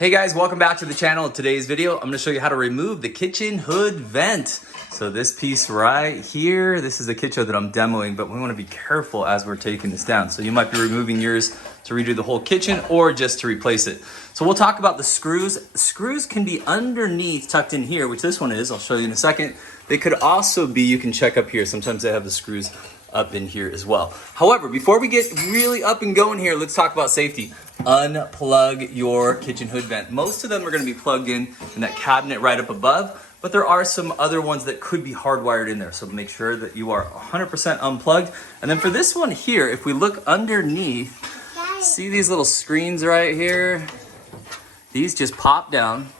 Hey guys, welcome back to the channel. In today's video, I'm gonna show you how to remove the kitchen hood vent. So this piece right here, this is a kitchen that I'm demoing, but we wanna be careful as we're taking this down. So you might be removing yours to redo the whole kitchen or just to replace it. So we'll talk about the screws. Screws can be underneath, tucked in here, which this one is, I'll show you in a second. They could also be, you can check up here. Sometimes they have the screws up in here as well. However, before we get really up and going here, let's talk about safety. Unplug your kitchen hood vent. Most of them are gonna be plugged in that cabinet right up above, but there are some other ones that could be hardwired in there. So make sure that you are 100% unplugged. And then for this one here, if we look underneath, see these little screens right here? These just pop down.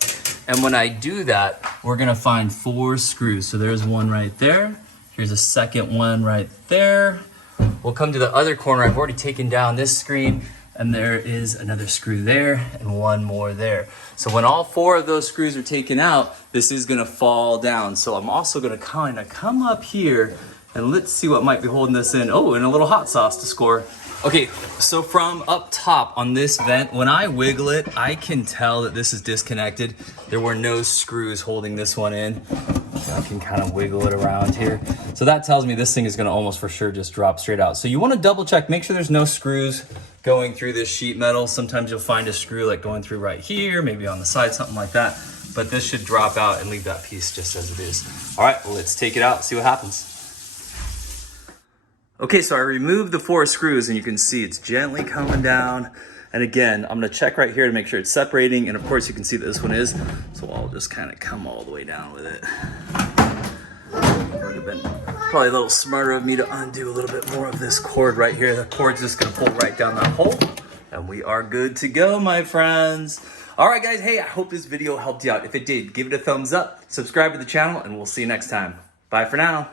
And when I do that, we're gonna find 4 screws. So there's one right there. Here's a second one right there. We'll come to the other corner. I've already taken down this screen, and there is another screw there and one more there. So when all 4 of those screws are taken out, this is gonna fall down. So I'm also gonna kind of come up here and let's see what might be holding this in. Oh, and a little hot sauce to score. Okay, so from up top on this vent, when I wiggle it, I can tell that this is disconnected. There were no screws holding this one in. I can kind of wiggle it around here. So that tells me this thing is gonna almost for sure just drop straight out. So you wanna double check, make sure there's no screws going through this sheet metal. Sometimes you'll find a screw like going through right here, maybe on the side, something like that. But this should drop out and leave that piece just as it is. All right, well, let's take it out, see what happens. Okay, so I removed the 4 screws and you can see it's gently coming down. And again, I'm gonna check right here to make sure it's separating. And of course you can see that this one is. So I'll just kind of come all the way down with it. Would have been probably a little smarter of me to undo a little bit more of this cord right here. The cord's just gonna pull right down that hole. And we are good to go, my friends. All right, guys, hey, I hope this video helped you out. If it did, give it a thumbs up, subscribe to the channel, and we'll see you next time. Bye for now.